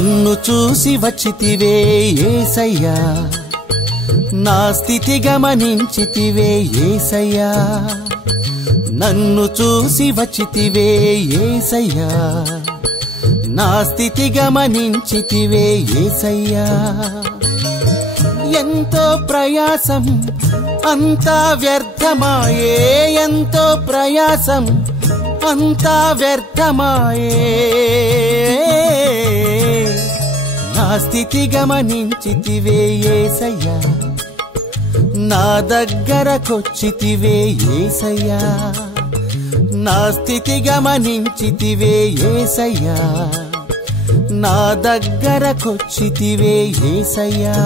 నన్ను చూసి వచ్చితివే యేసయ్యా, నా స్థితి గమనించితివే యేసయ్యా. నన్ను చూసి వచ్చితివే యేసయ్యా, నా స్థితి గమనించితివే యేసయ్యా. ఎంతో ప్రయాసం అంతా వ్యర్థమాయే, ఎంతో ప్రయాసం అంతా వ్యర్థమాయే. నా స్థితి గమనించితివే యేసయ్యా, నా దగ్గరకొచ్చితివే యేసయ్యా. నా స్థితి గమనించితివే యేసయ్యా, నా దగ్గరకొచ్చితివే యేసయ్యా.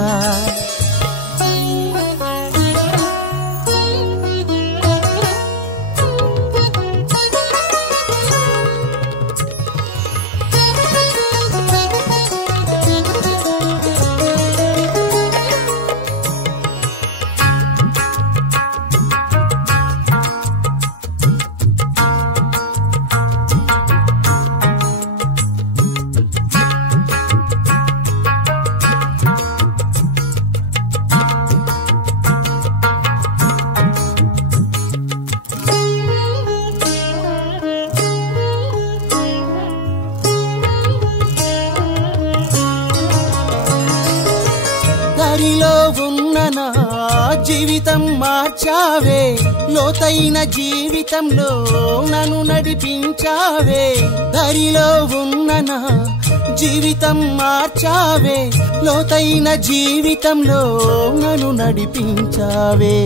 దారిలో ఉన్న నా జీవితం మార్చావే, లోతైన జీవితంలో నన్ను నడిపించావే. దారిలో ఉన్న నా జీవితం మార్చావే, లోతైన జీవితంలో నన్ను నడిపించావే.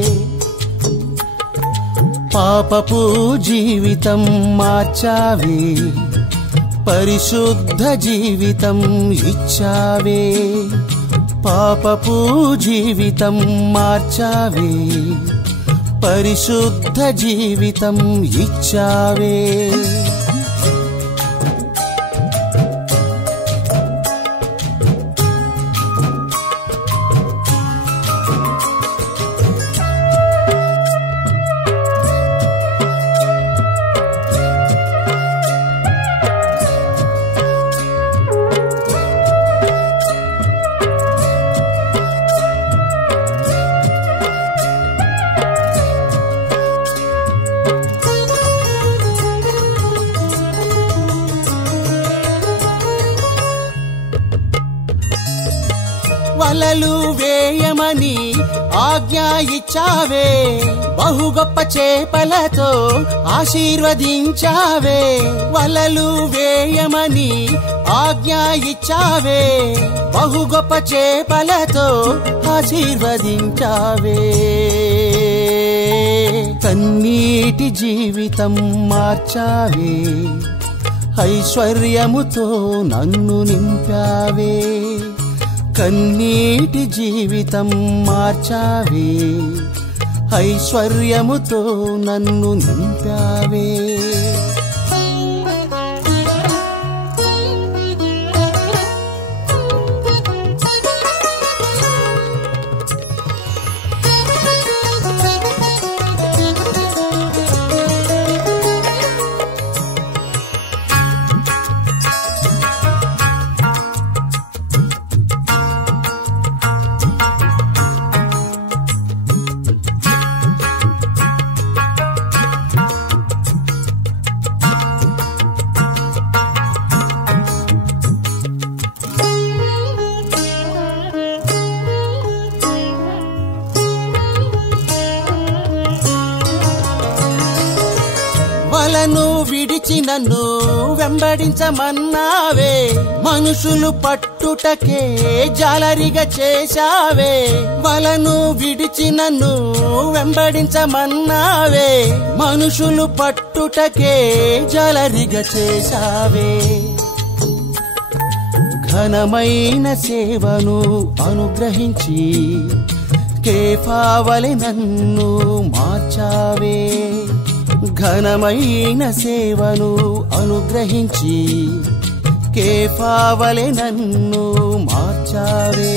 పాపపు జీవితం మార్చావే, పరిశుద్ధ జీవితం ఇచ్చావే. పాపపు జీవితం మార్చావే, పరిశుద్ధ జీవితం ఇచ్చావే. వలలు వేయమని ఆజ్ఞ ఇచ్చావే, బహు గొప్ప చేపలతో ఆశీర్వదించావే. వలలు వేయమని ఆజ్ఞ ఇచ్చావే, బహు గొప్ప చేపలతో ఆశీర్వదించావే. కన్నీటి జీవితం మార్చావే, ఐశ్వర్యముతో నన్ను నింపావే. కన్నీటి జీవితం మార్చావే, ఐశ్వర్యముతో నన్ను నింపావే. వలను విడిచి నన్ను వెంబడించమన్నావే, మనుషులు పట్టుటకే జాలరిగా చేశావే. వలను విడిచి నన్ను వెంబడించమన్నావే, మనుషులు పట్టుటకే జాలరిగా చేశావే. ఘనమైన సేవను అనుగ్రహించి కేఫావలె నన్ను మార్చావే. ఘనమైన సేవను అనుగ్రహించి కేఫావలె నన్ను మార్చావే.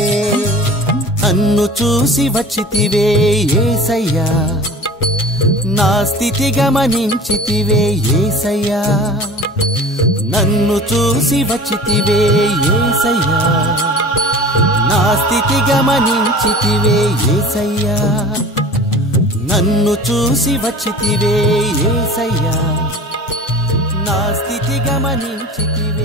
నన్ను చూసి వచ్చితివే యేసయ్యా, నా స్థితి గమనించితివే యేసయ్యా. నన్ను చూసి వచ్చితివే యేసయ్యా నా స్థితి గమనించితివే యేసయ్యా నన్ను చూసి వచ్చితివే యేసయ్యా నా స్థితి గమనించితివే